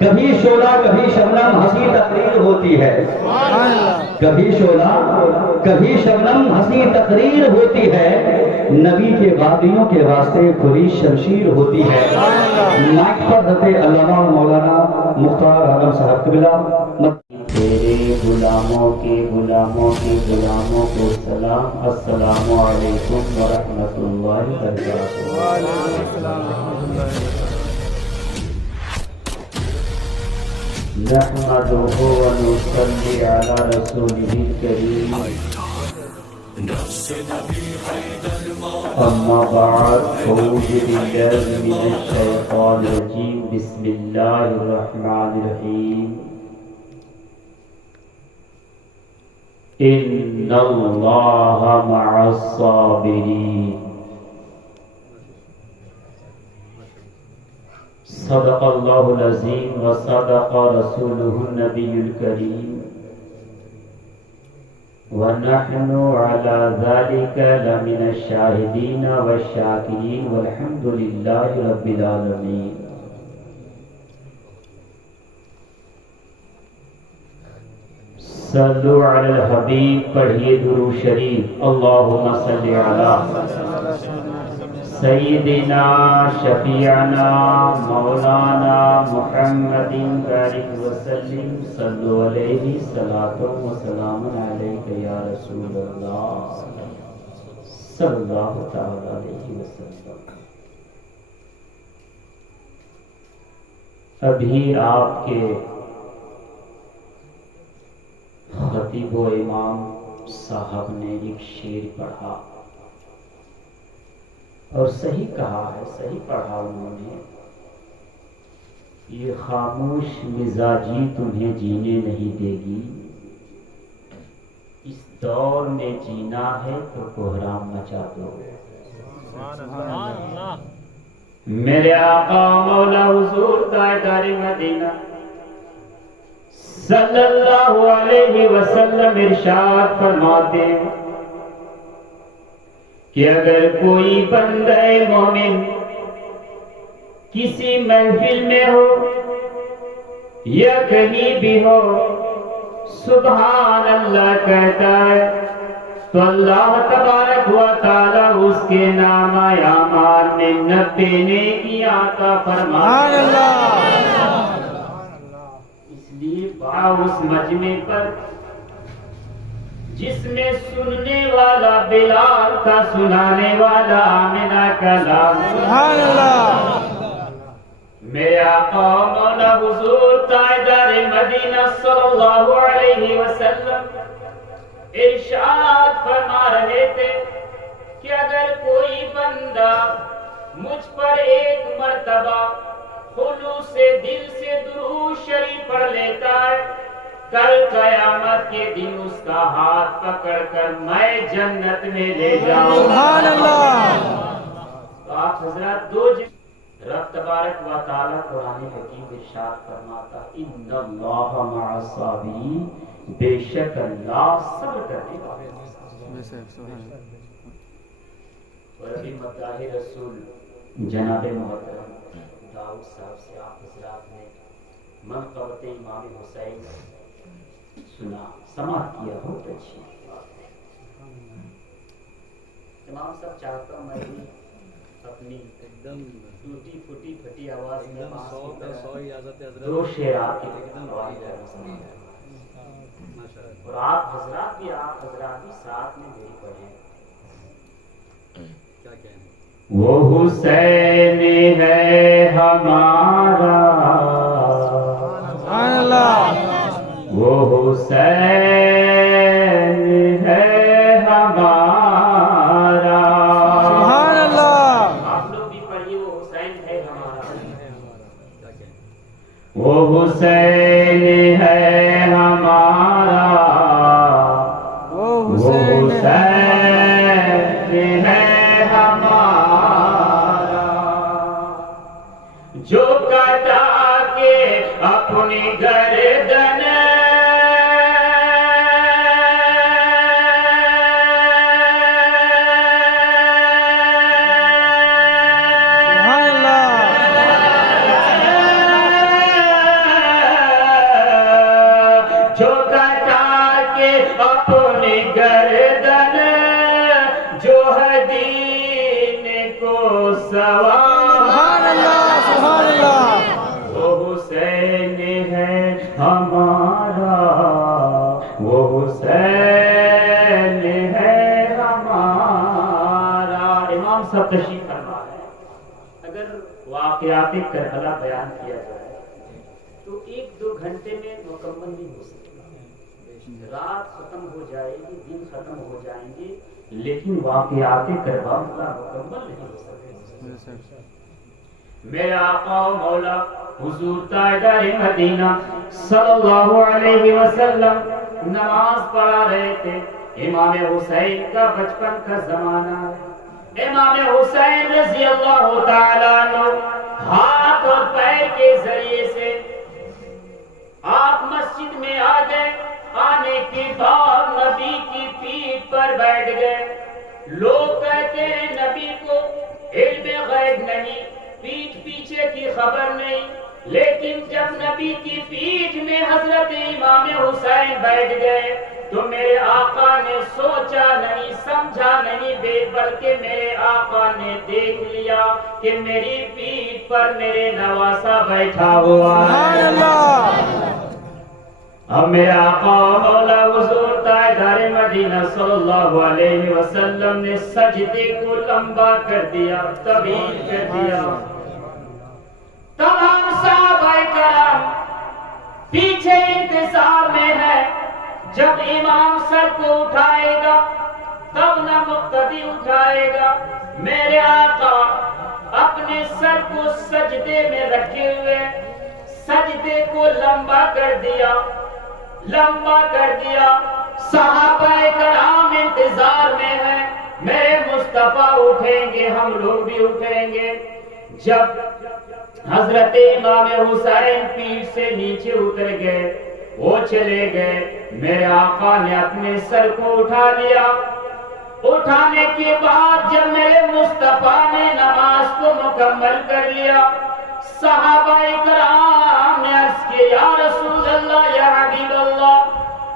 کبھی شعلہ کبھی شبنم ہنسی تقریر ہوتی ہے، کبھی شعلہ کبھی شبنم ہنسی تقریر ہوتی ہے، نبی کے باغیوں کے واسطے کھلی شمشیر ہوتی ہے۔ مائک پر حضرت علامہ مولانا مختار عالم صاحب قبلہ۔ تیرے غلاموں کے غلاموں کے غلاموں کو سلام، السلام علیکم ورحمۃ اللہ وبرکاتہ۔ وعلیکم السلام ورحمۃ اللہ وبرکاتہ۔ نحمدہ ونصلی علی رسولہ الکریم، اما بعد، اعوذ باللہ من الشیطان الرجیم، بسم اللہ الرحمن الرحیم۔ ان اللہ مع الصابرین، صدق اللہ العظیم وصدق رسولہ النبی الکریم، ونحن علی ذلک لمن الشاہدین والشاکرین والحمد للہ رب العالمین۔ صلو علی الحبیب، پڑھیے درود شریف۔ اللہم صلی علی سیدنا شفیعنا مولانا محمد بارک وسلم، صلو علیہ صلاۃ و سلام علیک یا رسول اللہ صلی اللہ تعالی علیہ وسلم۔ ابھی آپ کے خطیب و امام صاحب نے ایک شعر پڑھا اور صحیح کہا ہے، صحیح پڑھا انہوں نے۔ یہ خاموش مزاجی تمہیں جینے نہیں دے گی، اس دور میں جینا ہے تو کوہرام مچا دو۔ میرے آقا مولا حضور تاجدار مدینہ صلی اللہ علیہ وسلم ارشاد فرماتے ہیں کہ اگر کوئی بندہ مومن کسی محفل میں ہو یا کہیں بھی ہو، سبحان اللہ کہتا ہے تو اللہ تبارک و تعالی اس کے نام اعمال میں 90 نیکیاں عطا فرماتے ہیں۔ اس مجمع پر جس میں سننے والا بلال تھا، سنانے والا آمنہ کا لال، سبحان اللہ۔ میرے آقا مولا حضور تاجدار مدینہ صلی اللہ علیہ وسلم ارشاد فرما رہے تھے کہ اگر کوئی بندہ مجھ پر ایک مرتبہ خلوص سے دل سے درود شریف پڑھ لیتا ہے، کل قیامت کے دن اس کا ہاتھ پکڑ کر میں جنت میں لے جاؤں۔ سبحان اللہ۔ تو آپ حضرات دو رب تبارک و تعالیٰ قرآن حکیم ارشاد فرماتا، ان اللہ مع الصابرین، بے شک اللہ صبر کرنے والے۔ اور ابھی مداح رسول جناب محترم داؤد صاحب سے آپ حضرات نے منقبت امام حسین سنا، سماعت کیا، بہت اچھی امام صاحب چاہتا ہوں میں بھی اپنی ٹوٹی پھوٹی پھٹی آواز میں دو شعر آپ کی آواز اور آپ حضرات بھی ساتھ میں میری پڑھیں۔ وہ حسین ہے ہمارا، سبحان اللہ۔ وہ حسین ہے ہمارا، سبحان اللہ۔ آپ لوگ بھی پڑھیے، وہ حسین ہے ہمارا۔ وہ حسین ہے ہمارا، وہ حسین حسین ہے ہمارا، جو کٹا کے اپنی گردن سبحان اللہ۔ ہمارا وہ حسین ہے ہمارا. امام صاحب تشریف فرما ہے. اگر واقعات کربلا بیان کیا جائے تو 1-2 گھنٹے میں مکمل نہیں ہو سکتا. رات ختم ہو جائے گی، دن ختم ہو جائیں گے، لیکن واقعات کربلا مکمل نہیں ہو سکتے. میرے آقا و مولا حضور تاجدار مدینہ صلی اللہ علیہ وسلم نماز پڑھا رہے تھے. امام حسین کا بچپن کا زمانہ ہے. امام حسین رضی اللہ تعالیٰ عنہ ہاتھ اور پیر کے ذریعے سے آپ مسجد میں آ گئے. آنے کے بعد نبی کی پیٹھ پر بیٹھ گئے. لوگ کہتے ہیں نبی کو علم غیب نہیں، پیٹھ پیچھے کی خبر نہیں، لیکن جب نبی کی پیٹھ میں حضرت امام حسین بیٹھ گئے تو میرے آقا نے سوچا نہیں، سمجھا نہیں، بلکہ میرے آقا نے دیکھ لیا کہ میری پیٹھ پر میرے نواسا بیٹھا ہوا ہے. اب میرے آقا مولا حضور تاجدار مدینہ صلی اللہ علیہ وسلم نے سجدے کو لمبا کر دیا، طویل کر دیا. تمام صحابہ کرام پیچھے انتظار میں ہے. جب امام سر کو اٹھائے گا تب نہ مقتدی اٹھائے گا. میرے آقا اپنے سر کو سجدے میں رکھے ہوئے سجدے کو لمبا کر دیا، لمبا کر دیا. صحابہ کرام انتظار میں ہیں، میرے مصطفیٰ اٹھیں گے، ہم لوگ بھی اٹھیں گے. جب حضرت امام حسین پیٹھ سے نیچے اتر گئے، وہ چلے گئے، میرے آقا نے اپنے سر کو اٹھا لیا. اٹھانے کے بعد جب میرے مصطفیٰ نے نماز کو مکمل کر لیا، صحابہ کرام نے عرض کیا یا رسول اللہ، یا حبیب اللہ،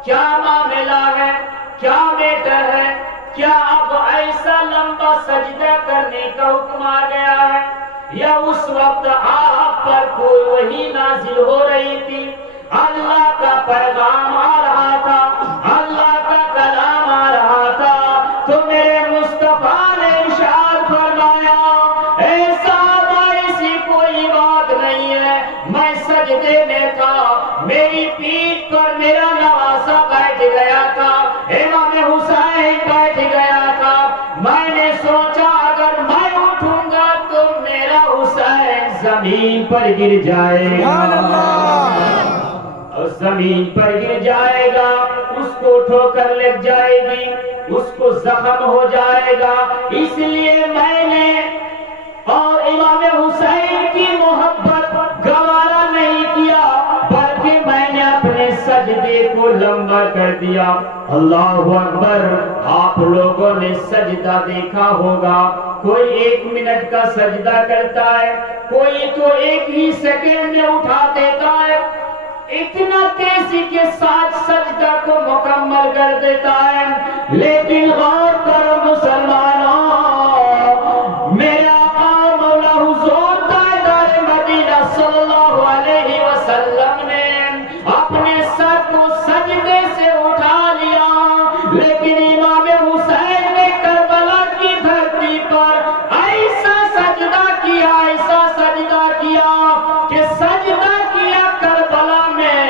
کیا معاملہ ہے، کیا میٹر ہے، کیا اب ایسا لمبا سجدہ کرنے کا حکم آ گیا ہے، یا اس وقت آپ پر کوئی وحی نازل ہو رہی تھی، اللہ کا پیغام آ رہا تھا، اللہ کا کلام آ رہا تھا؟ تو میرے مصطفیٰ نے ارشاد فرمایا ایسا ایسی کوئی بات نہیں ہے. میں سجدے میں تھا، میری پیٹھ پر میرا نواسا بیٹھ گیا تھا، امام حسین بیٹھ گیا تھا. میں نے سوچا اگر میں اٹھوں گا تو میرا حسین زمین پر گر جائے گا، اور زمین پر گر جائے گا، اس کو ٹھوکر لگ جائے گی، اس کو زخم ہو جائے گا. اس لیے میں نے اور امام حسین کی محبت گوارا نہیں کیا، بلکہ میں نے اپنے سجدے کو لمبا کر دیا. اللہ اکبر. آپ لوگوں نے سجدہ دیکھا ہوگا، کوئی 1 منٹ کا سجدہ کرتا ہے، کوئی تو 1 ہی سیکنڈ میں اٹھا دیتا ہے. اتنا تیزی کے ساتھ سجدہ کو مکمل کر دیتا ہے. لیکن غور کرو مسلمانوں، میرے آقا مولا حضور تاجدار مدینہ صلی اللہ علیہ وسلم نے اپنے سر کو سجدے سے اٹھا لیا، لیکن امام حسین نے کربلا کی دھرتی پر ایسا سجدہ کیا، ایسا سجدہ کیا کہ سجدہ کیا کربلا میں،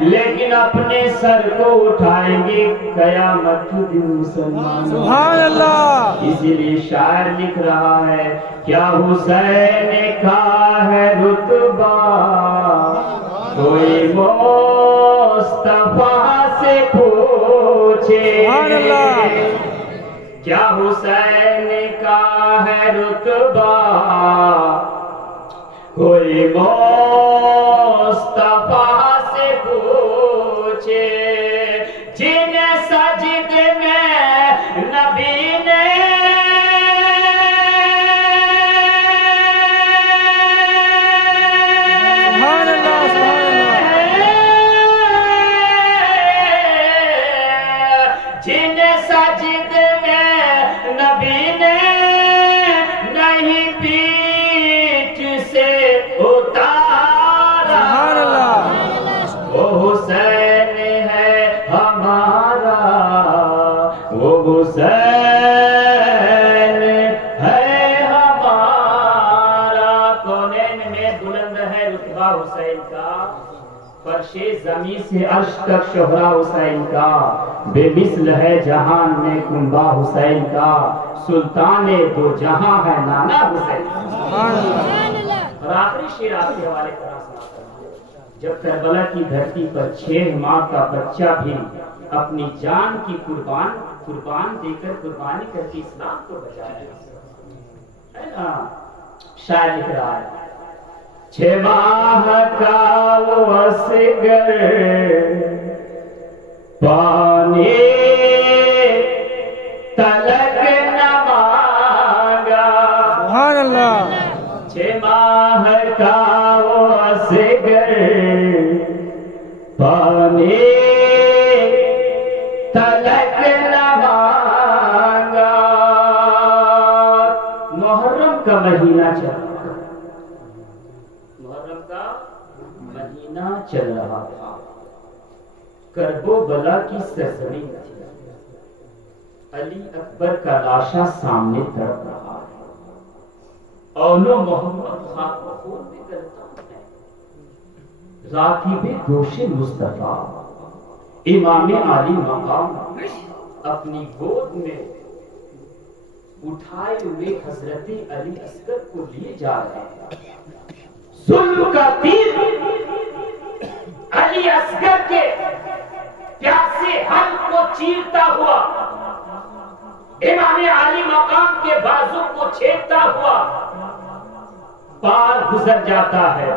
لیکن اپنے سر کو اٹھائیں گے قیامت کے دن مسلمان. سبحان اللہ. اسی لیے شاعر لکھ رہا ہے کیا حسین کا ہے رتبہ کوئی مصطفیٰ سے پوچھے. سبحان اللہ. کیا حسین کا ہے رتبہ کوئی مصطفیٰ سے پوچھے. جن سجدے میں نبی نے سبحان اللہ. جن سجدے میں نبی نے نہیں پیٹھ سے اتار کا، فرش زمین سے عرش تک شہرا حسین کا، بے مثل ہے جہان میں کنبا حسین کا، سلطان دو جہاں ہے نانا حسین کا۔ اور آخری شعر آپ کے حوالے کرا سناتا ہوں۔ جب کربلا کی دھرتی پر 6 ماہ کا بچہ بھی اپنی جان کی قربان دے کر قربانی کر کے اسلام کو بچایا ہے نا، شاید لکھ رہا ہے 6 ماہ کا وہ اصغر پانے تلک نہ مانگا، سبحان اللہ 6 ماہ کا وہ اصغر پانے تلک نہ مانگا۔ محرم کا مہینہ چل رہا تھا، محرم کا مہینہ چل رہا تھا، کرب و بلا کی سرزمین تھی، علی اکبر کا لاشا سامنے تڑپ رہا ہے، اولو محمد خاک خون میں گلتا ہے، راکب دوش مصطفیٰ امام علی مقام اپنی گود میں اٹھائے ہوئے حضرت علی اصغر کو لیے جا رہے ہیں۔ ظلم کا تیر علی اصغر کے پیاسے حلق کو چیرتا ہوا امام علی مقام کے بازو کو چھیدتا ہوا پار گزر جاتا ہے۔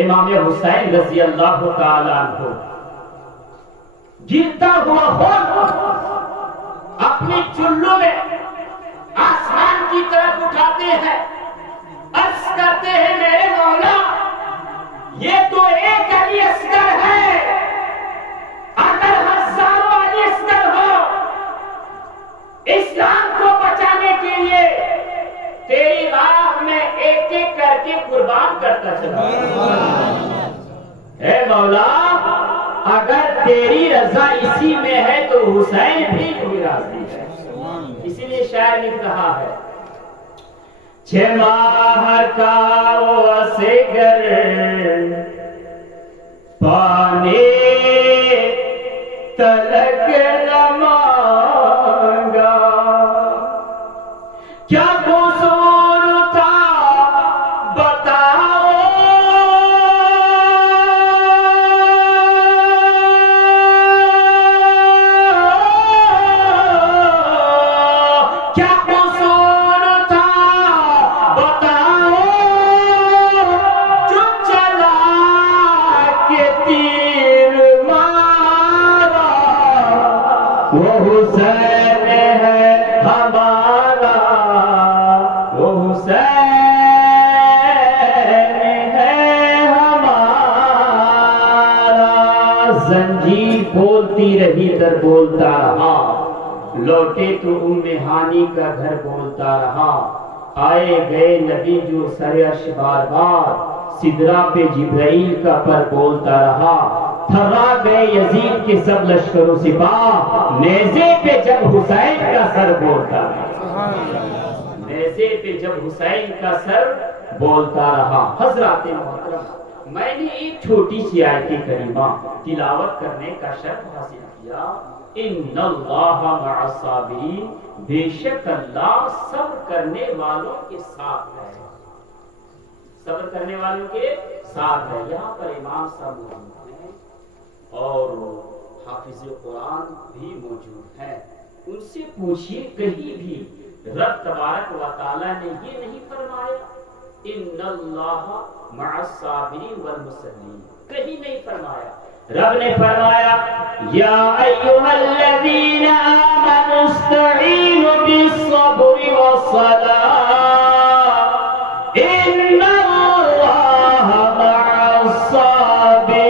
امام حسین رضی اللہ تعالیٰ عنہ گرتا ہوا خون اپنی چلو میں آسمان کی طرف اٹھاتے ہیں، عرض کرتے ہیں میرے مولا یہ تو ایک علی اصغر ہے، اگر ہزاروں علی اصغر ہو اسلام کو بچانے کے لیے تیری راہ میں ایک ایک کر کے قربان کرتا چلا۔ اے مولا اگر تیری رضا اسی میں ہے تو حسین بھی کوئی راضی ہے۔ اسی لیے شاعر لکھ رہا ہے 6 ماہ کا وہ اصغر پانے تلک نہ مانگا، کیا قصور تھا بتاؤ، کیا قصور تھا بتاؤ، جو چلا کے تیر مارا، وہ حسین ہے ہمارا، وہ حسین ہے ہمارا۔ زنجیر بولتی رہی در بولتا رہا، لوٹے تو ام ہانی کا گھر بولتا رہا، آئے گئے نبی جو سر عرش بار بار، سدرا پہ جبرائیل کا پر بولتا رہا، تھرا گئے یزید کے سب لشکر و سپاہ، نیزے پہ جب حسین کا سر بولتا رہا، نیزے پہ جب حسین کا سر بولتا رہا۔ حضرات محترم، میں نے ایک چھوٹی سی آیت کریمہ تلاوت کرنے کا شرف حاصل کیا، ان اللہ مع الصابرین، بے شک اللہ صبر کرنے والوں کے ساتھ ہے، صبر کرنے والوں کے ساتھ ہے۔ یہاں پر امام صاحب موجود ہیں اور حافظ قرآن بھی موجود ہیں، ان سے پوچھیے کہیں بھی رب تبارک و تعالیٰ نے یہ نہیں فرمایا ان اللہ مع الصابرین والمصلین، کہیں نہیں فرمایا۔ رب نے فرمایا یا ایھا الذین آمنوا استعینوا بالصبر والصلاۃ ان اللہ مع الصابرین۔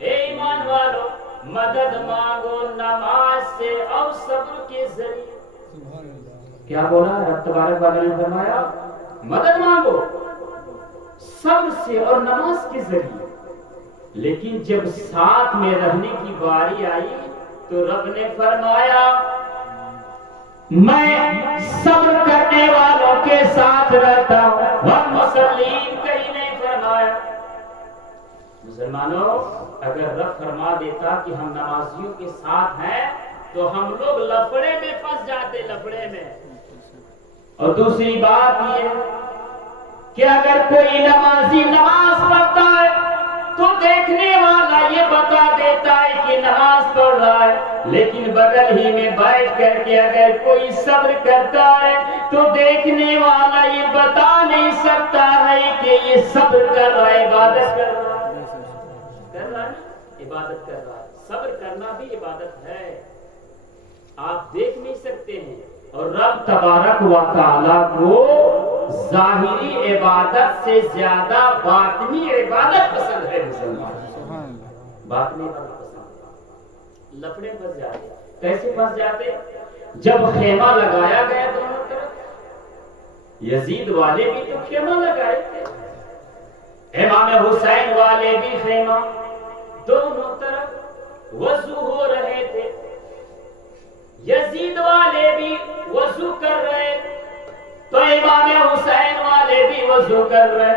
ایمان والو مدد مانگو نماز سے اور صبر کے ذریعے۔ کیا بولا رب تبارک و تعالیٰ نے فرمایا مدد مانگو صبر سے اور نماز کے ذریعے، لیکن جب ساتھ میں رہنے کی باری آئی تو رب نے فرمایا میں صبر کرنے والوں کے ساتھ رہتا ہوں. والمصلین کہیں نہیں فرمایا. مسلمانوں اگر رب فرما دیتا کہ ہم نمازیوں کے ساتھ ہیں تو ہم لوگ لفڑے میں پھنس جاتے, لفڑے میں. اور دوسری بات یہ کہ اگر کوئی نمازی نماز پڑھتا ہے تو دیکھنے والا یہ بتا دیتا ہے کہ نماز پڑھ رہا ہے, لیکن بغل ہی میں بیٹھ کر کے اگر کوئی صبر کرتا ہے تو دیکھنے والا یہ بتا نہیں سکتا ہے کہ یہ صبر کر رہا ہے, عبادت کر رہا ہے. کر رہا ہے, عبادت کر رہا ہے. صبر کرنا بھی عبادت ہے, آپ دیکھ نہیں سکتے ہیں. اور رب تبارک و تعالی کو ظاہری عبادت سے زیادہ باطنی عبادت پسند ہے. مسلمان باطنی عبادت پسند ہے. لفڑے پھنس جاتے. کیسے پھنس جاتے؟ جب خیمہ لگایا گیا دونوں طرف, یزید والے بھی تو خیمہ لگائے تھے, امام حسین والے بھی خیمہ, دونوں طرف وضو ہو رہے تھے. یزید والے بھی وضو کر رہے تو امام حسین والے بھی وضو کر رہے.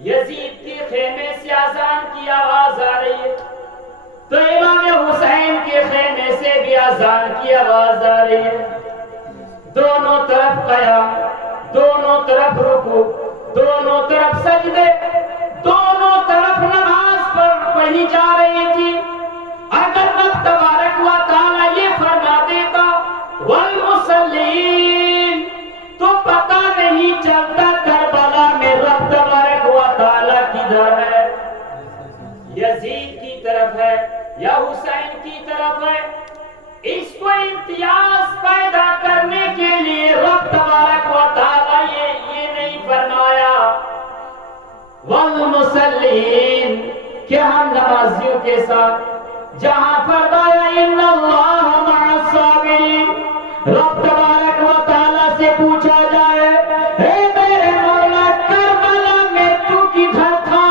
یزید کے خیمے سے اذان کی آواز آ رہی ہے تو امام حسین کے خیمے سے بھی اذان کی آواز آ رہی ہے. دونوں طرف قیام, دونوں طرف رکوع, دونوں طرف سجدے, دونوں طرف نماز پڑھی جا رہی تھی. اگر رب تبارک و تعالی یہ فرما دیتا والمصلین تو پتہ نہیں چلتا کربلا میں رب تبارک و تعالی کدھر ہے, یزید کی طرف ہے یا حسین کی طرف ہے. اس کو امتیاز پیدا کرنے کے لیے رب تبارک و تعالی یہ نہیں فرمایا والمصلین کہ ہم نمازیوں کے ساتھ, جہاں فرمایا ان اللہ مع الصابرین. رب تبارک و تعالی سے پوچھا جائے اے میرے مولا کربلا میں تو کدھر تھا,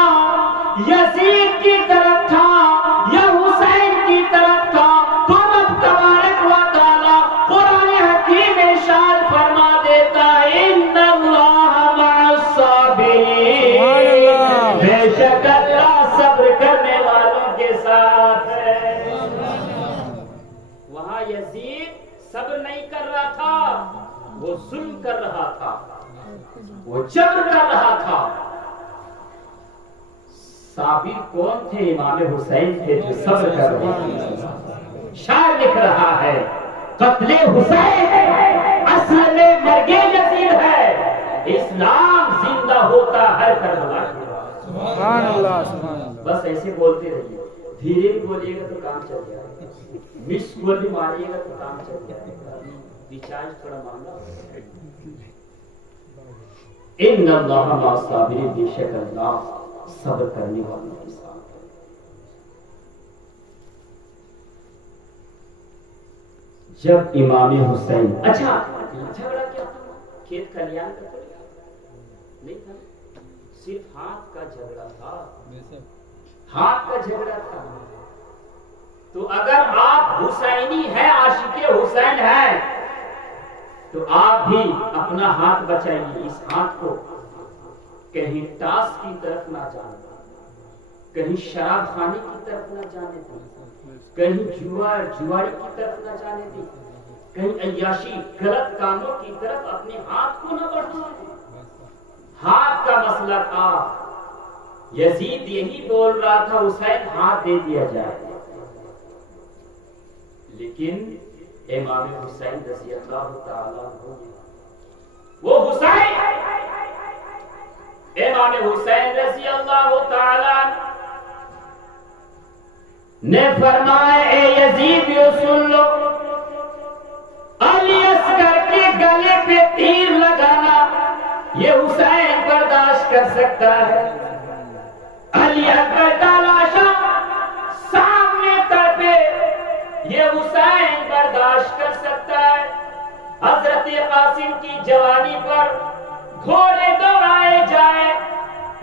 یزید کی طرف تھا یا حسین کی طرف تھا, تو رب تبارک و تعالی قرآن حکیم ارشاد فرما دیتا ان اللہ مع الصابرین, بے شک اللہ صبر کرنے والوں کے ساتھ ہے. وہاں یزید صبر نہیں کر رہا تھا, وہ ظلم کر رہا تھا, وہ جبر کر رہا تھا. صابر کون تھے؟ امام حسین تھے جو صبر کر رہے تھے. شاعر لکھ رہا ہے قتل حسین اصل میں مرگ یزید ہے, اسلام زندہ ہوتا ہے کربلا کے. سبحان اللہ, سبحان اللہ. بس ایسے بولتے رہیے, دھیرے بھی بولیے گا تو کام چل جائے گا, مس کول بھی ماریے گا تو کام چل جائے گا, ریچارج تھوڑا مانگا. ان اللہ مع الصابرین, بے شک اللہ صبر کرنے والوں کے ساتھ ہے. جب امام حسین, اچھا جھگڑا کیا تھا؟ کھیت کھلیان کا نہیں تھا, صرف ہاتھ کا جھگڑا تھا, ہاتھ کا جھگڑا تھا. تو اگر آپ حسینی ہیں, عاشق حسین ہیں, تو آپ بھی اپنا ہاتھ بچائیے. اس ہاتھ کو کہیں ٹاس کی طرف نہ جانے دیں, کہیں شراب خانے کی طرف نہ جانے دیں, کہیں جواری کی طرف نہ جانے دیں, کہیں عیاشی غلط کاموں کی طرف اپنے ہاتھ کو نہ بڑھائیں. ہاتھ کا مسئلہ تھا. یزید یہی بول رہا تھا حسین ہاتھ دے دیا جائے, لیکن امام حسین رضی اللہ تعالیٰ عنہ, وہ حسین امام حسین رضی اللہ تعالیٰ نے فرمایا اے یزیدیو سن لو, علی اصغر کے گلے پہ تیر لگانا یہ حسین برداشت کر سکتا ہے. علی اکبر کا لاشا سامنے تڑپے یہ حسین برداشت کر سکتا ہے. حضرت قاسم کی جوانی پر گھوڑے دوڑائے جائے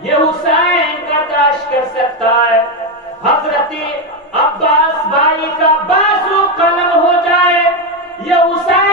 یہ حسین برداشت کر سکتا ہے. حضرت عباس بھائی کا بازو قلم ہو جائے یہ حسین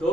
2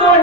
2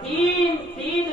3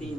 3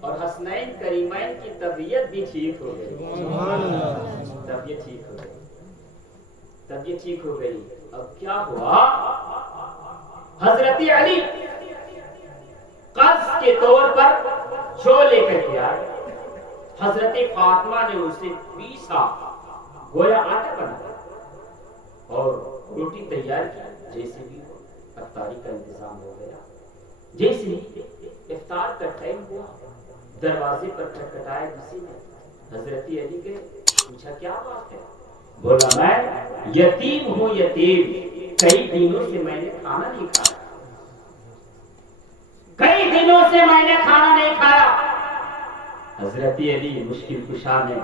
اور حسنین کریمین کی طبیعت بھی ٹھیک ہو گئی. سبحان اللہ. طبیعت ٹھیک ہو گئی. طبیعت ٹھیک ہو گئی. اب کیا ہوا؟ حضرت علی قرض کے طور پر جو لے کر کے آئے. حضرت فاطمہ نے اسے پیسا، گویا آٹا بنا اور روٹی تیار کی. جیسے بھی افطاری کا انتظام ہو گیا. جیسے ہی افطار کا ٹائم ہوا، دروازے پر کھٹکھٹایا کسی نے. حضرت علی کے پوچھا کیا بات ہے؟ بولا میں یتیم ہوں، یتیم. کئی دنوں سے میں نے کھانا نہیں کھایا، کئی دنوں سے میں نے کھانا نہیں کھایا. حضرت علی مشکل کشا نے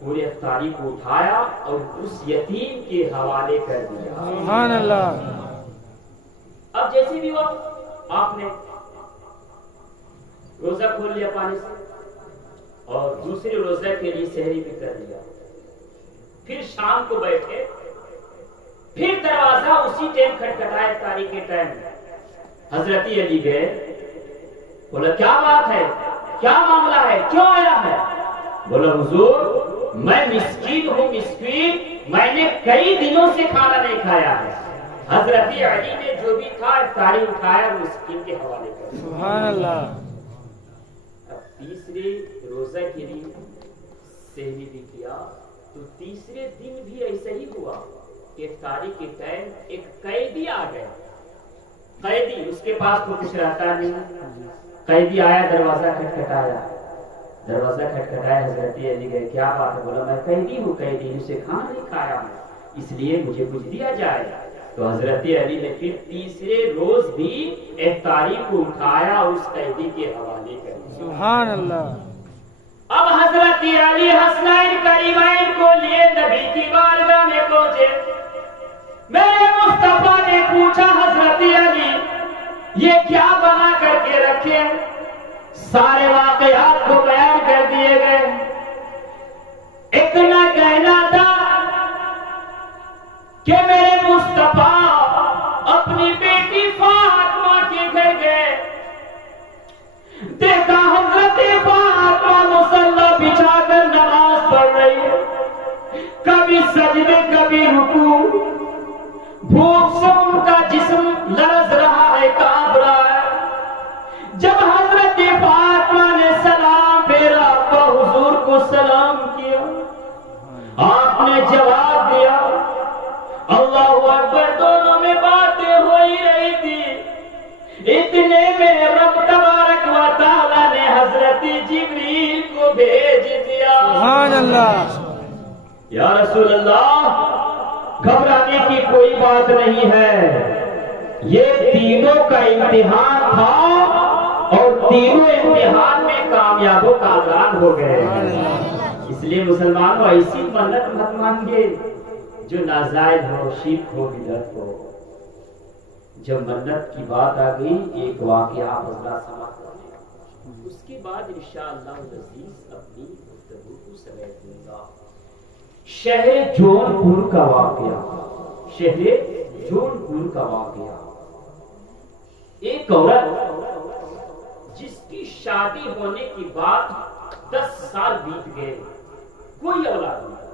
پورے افطاری کو اٹھایا اور اس یتیم کے حوالے کر دیا. سبحان اللہ. اب جیسے بھی ہوا آپ نے روزہ کھول لیا پانی سے اور دوسرے روزہ کے لیے سحری بھی کر لیا. پھر شام کو بیٹھے، پھر دروازہ اسی ٹائم کھٹکھٹایا افطاری کے ٹائم. حضرت علی گئے، بولا کیا بات ہے، کیا معاملہ ہے، کیوں آیا ہے؟ بولا حضور میں مسکین ہوں، مسکین، میں نے کئی دنوں سے کھانا نہیں کھایا ہے. حضرت علی نے جو بھی تھا افطاری اٹھایا مسکین کے حوالے کر دیا. سبحان اللہ. اب تیسرے روزہ کے لیے سحری بھی کیا تو تیسرے دن بھی ایسا ہی ہوا کہ افطاری کے ٹائم ایک قیدی آ گیا. قیدی، اس کے پاس تو کچھ رہتا نہیں. قیدی آیا، دروازہ کھٹکھٹایا. دروازہ کھٹکھٹایا، حضرت علی گئے، کیا بات ہے؟ بولا میں قیدی ہوں، قیدی سے کھانا نہیں کھایا ہوں، اس لیے مجھے کچھ دیا جائے. تو حضرت علی نے پھر تیسرے روز بھی افطاری کو اٹھایا اور اس قیدی کے حوالے کر دیا. سبحان اللہ. اب حضرت علی حسنین کریمین کو لیے نبی کی بارگاہ میں پہنچے. میرے مصطفیٰ نے پوچھا حضرت علی یہ کیا بنا کر کے رکھے؟ سارے واقعات کو بیان کر دیے گئے. اتنا کہنا تھا کہ میرے مصطفیٰ اپنی بیٹی فاطمہ کے گھر گئے. دیکھا حضرت فاطمہ مصلی بچھا کر نماز پڑھ رہی ہے، کبھی سجدے کبھی رکوع. بھوک سے ان کا جسم لرز رہا ہے، کانپ رہا ہے. جب حضرت فاطمہ نے سلام پھیرا تو حضور کو سلام کیا. آپ نے جواب دیا. اللہ اکبر. دونوں میں باتیں ہو ہی رہی تھی، اتنے میں رب تبارک و تعالی نے حضرت جبریل کو بھیج دیا. سبحان اللہ. یا رسول اللہ گھبرانے کی کوئی بات نہیں ہے، یہ تینوں کا امتحان تھا اور تینوں امتحان میں کامیاب و کامران ہو گئے. اس لیے مسلمانوں ایسی منت مت مانگے جو ناجائز ہو، شرک ہو، بدعت ہو. جب منت کی بات آ گئی ایک واقعہ حضرات سماعت کریں، اس کے بعد انشاءاللہ العزیز اپنی گفتگو کو سمیٹ دوں گا. شہر جون پور کا واقعہ. شہر جون پور کا واقعہ. ایک عورت جس کی شادی ہونے کے بعد 10 سال بیت گئے، کوئی اولاد نہیں،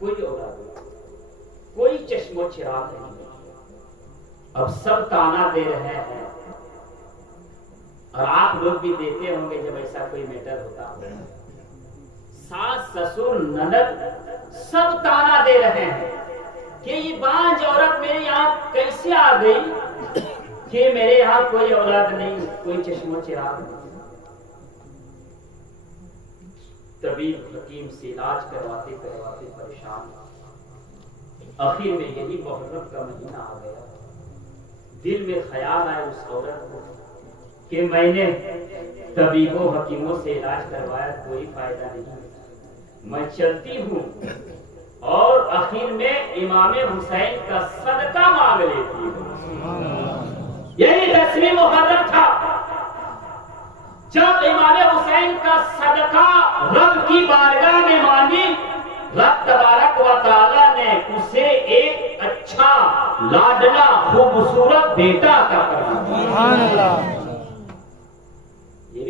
کوئی اولاد نہیں، کوئی چشم و چراغ نہیں. اب سب تانا دے رہے ہیں اور آپ لوگ بھی دیتے ہوں گے جب ایسا کوئی میٹر ہوتا ہے. ساس سسر نند سب تانا دے رہے ہیں کہ یہ بانج عورت میرے یہاں کیسے آ گئی کہ میرے یہاں کوئی اولاد نہیں، کوئی چشم و چراغ نہیں. طبیب حکیم سے علاج کرواتے کرواتے پریشان. آخر میں یہی محرم کا مہینہ آ گیا. دل میں خیال آیا اس عورت کو کہ میں نے طبیبوں حکیموں سے علاج کروایا، کوئی فائدہ نہیں، میں چلتی ہوں اور آخر میں امام حسین کا صدقہ مانگ لیتی ہوں. یہی 10ویں محرم تھا جب امام حسین کا صدقہ رب کی بارگاہ میں مانگی. رب تبارک و تعالی نے اسے ایک اچھا لاڈلا خوبصورت بیٹا عطا فرمایا. سبحان اللہ. یہ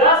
10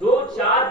2-4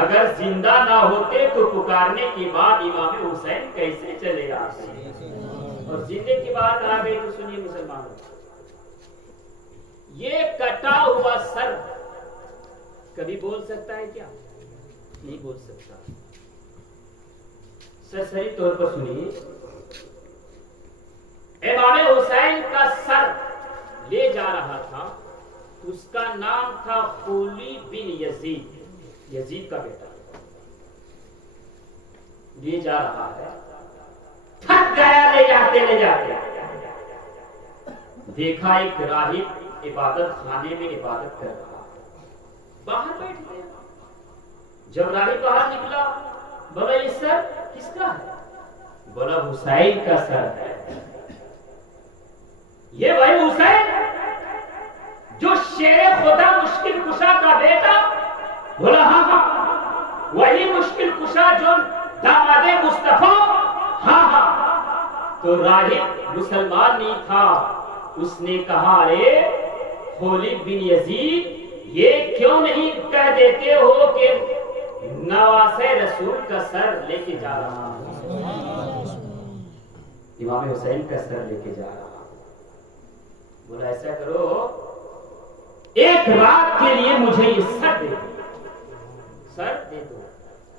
اگر زندہ نہ ہوتے تو پکارنے کے بعد امام حسین کیسے چلے آتے؟ اور زندے کی بات آ گئی تو سنیے مسلمانوں، یہ کٹا ہوا سر کبھی بول سکتا ہے کیا؟ نہیں بول سکتا۔ سرسری طور پر سنیے، امام حسین کا سر لے جا رہا تھا، اس کا نام تھا خولی بن یزید، یزید کا بیٹا لے جا رہا ہے، تھک گیا لے جاتے دیکھا ایک راہب عبادت خانے میں عبادت کر رہا، باہر بیٹھ گیا۔ جب راہب باہر نکلا، بولا یہ سر کس کا ہے؟ بولا حسین کا سر ہے۔ یہ وہی حسین جو شیر خدا مشکل کشا کا بیٹا؟ بولا ہاں، وہی مشکل کشا جو داماد مصطفیٰ؟ ہاں۔ تو راہب مسلمان نہیں تھا، اس نے کہا ارے خالد بن یزید، یہ کیوں نہیں کہہ دیتے ہو کہ نواسے رسول کا سر لے کے جا رہا ہوں، امام حسین کا سر لے کے جا رہا ہوں۔ بولا ایسا کرو، ایک رات کے لیے مجھے یہ سر دے دو،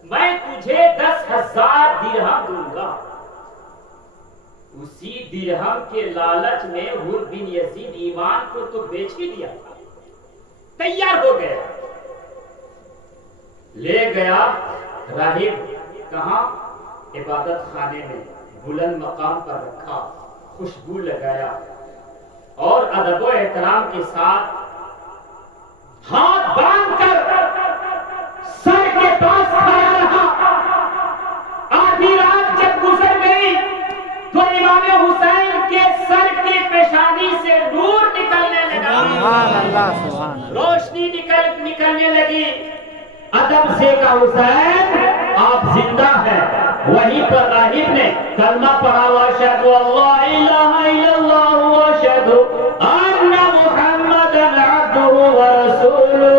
میں تجھے 10,000 درہم دوں گا۔ اسی درہم کے لالچ میں حر بن یزید ایمان کو تو بیچ ہی دیا، تیار ہو گیا، لے گیا راہب کہاں؟ عبادت خانے میں، بلند مقام پر رکھا، خوشبو لگایا اور ادب و احترام کے ساتھ ہاتھ باندھ کر سر کے پاس کھڑا رہا۔ آدھی رات جب گزر گئی تو امام حسین کے سر کی پیشانی سے نور نکلنے لگا، روشنی نکلنے لگی۔ ادب سے کہا حسین آپ زندہ ہیں۔ وہیں پر راہب نے کلمہ پڑھا، واشہد اللہ الہ الا اللہ واشہد ان محمدا عبدہ ورسولہ۔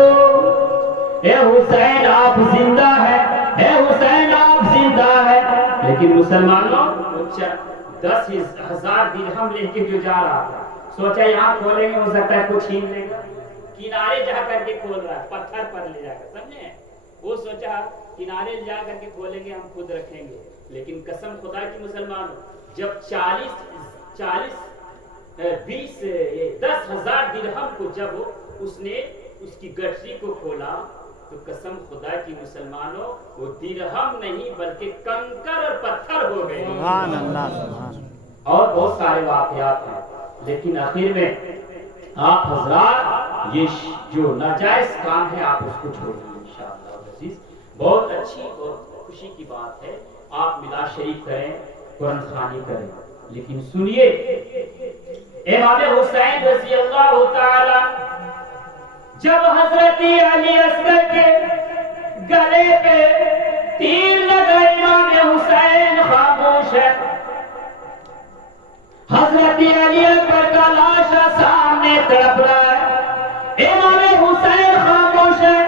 اے حسین آپ زندہ ہیں، اے حسین آپ زندہ ہیں۔ لیکن مسلمانوں 10,000 درہم لے کے جو جا رہا تھا، سوچا یہاں کھولیں گے ہو سکتا ہے کچھ چھین لے گا، کنارے جا کر کے کھول رہا ہے، پتھر پر لے جا کر، سمجھے؟ وہ سوچا کنارے جا کر کے کھولیں گے ہم خود رکھیں گے، لیکن قسم خدا کی مسلمانوں، جب 10,000 درہم کو جب اس نے اس کی گٹری کو کھولا تو قسم خدا کی مسلمانوں وہ درہم نہیں بلکہ کنکر اور پتھر ہو گئے۔ سبحان اللہ، سبحان اللہ۔ اور بہت سارے واقعات ہیں، لیکن آخر میں آپ حضرات یہ جو ناجائز کام ہے آپ اس کو چھوڑیے انشاءاللہ عزیز۔ بہت اچھی اور خوشی کی بات ہے، آپ میلاد شریف کریں، قرآن خوانی کریں، لیکن سنیے امام حسین رضی اللہ تعالی جب حضرت علی اصغر کے گلے پہ تیر لگا، امام حسین خاموش ہے، حضرت علی اکبر کا لاشا سامنے تڑپ رہا ہے، امام حسین خاموش ہے،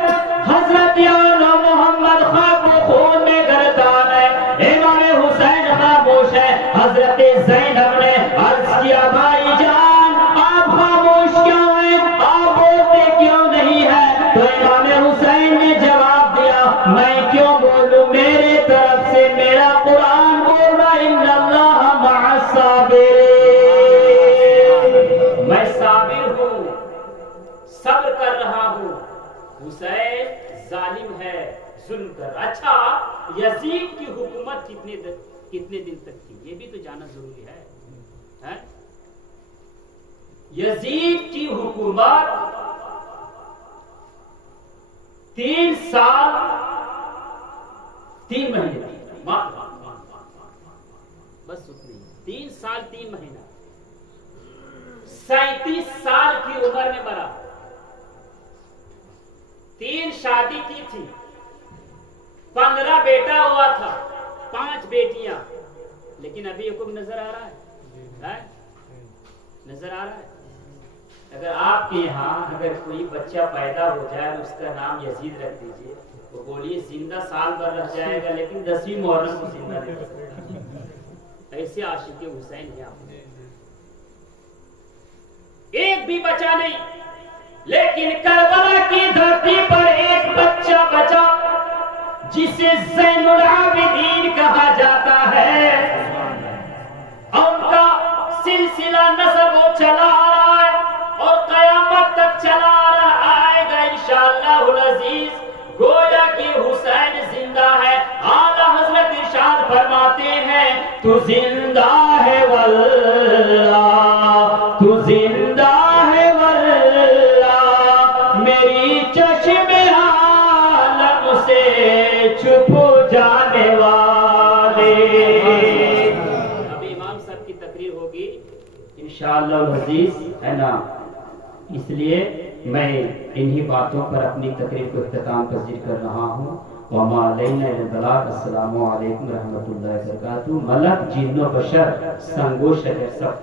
حضرت آل محمد خاک و خون میں گرفتار ہے، امام حسین خاموش ہے۔ حضرت زینب نے عرض کیا بھائی جان آپ خاموش کیوں ہیں، آپ بولتے کیوں نہیں ہیں؟ تو امام حسین نے جواب دیا میں کیوں بولوں، میرے طرف سے میرا قرآن بول رہا ان اللہ مع الصابرین، میں صابر ہوں، صبر کر رہا ہوں۔ حسین ظالم ہے، ظلم کر۔ اچھا یزید کی حکومت کتنے دن تک تھی یہ بھی تو جاننا ضروری ہے۔ یزید کی حکومت 3 سال 3 مہینے بس اتنی، 3 سال 3 مہینہ، 37 سال کی عمر میں مرا، 3 شادی کی تھی، 15 بیٹا ہوا تھا، 5 بیٹیاں، لیکن ابھی حکم نظر آ رہا ہے، نظر آ رہا ہے۔ اگر آپ کے یہاں اگر کوئی بچہ پیدا ہو جائے اس کا نام یزید رکھ دیجئے، وہ بولیے زندہ سال بھر رہ جائے گا لیکن 10ویں محرم کو زندہ نہیں رہ سکتا. ایسے عاشق حسین ہیں آپ. ایک بھی بچا نہیں، لیکن کربلا کی دھرتی پر ایک بچہ بچا جسے زین العابدین کہا جاتا ہے، اور ان کا سلسلہ نسب وہ چلا آ رہا ہے اور قیامت تک چلا آئے گا انشاءاللہ العزیز. گویا کہ حسین زندہ ہے. اعلیٰ حضرت ارشاد فرماتے ہیں تو زندہ ہے واللہ، تو زندہ ہے واللہ، میری چشم عالم سے چھپ جانے والے. ابھی امام صاحب کی تقریر ہوگی انشاءاللہ العزیز ہے نا، اس لیے میں انہی باتوں پر اپنی تقریر کو اختتام پذیر کر رہا ہوں. وما علینا الا البلاغ. السلام علیکم ورحمۃ اللہ وبرکاتہ. ملک جن و بشر سنگ و شجر سب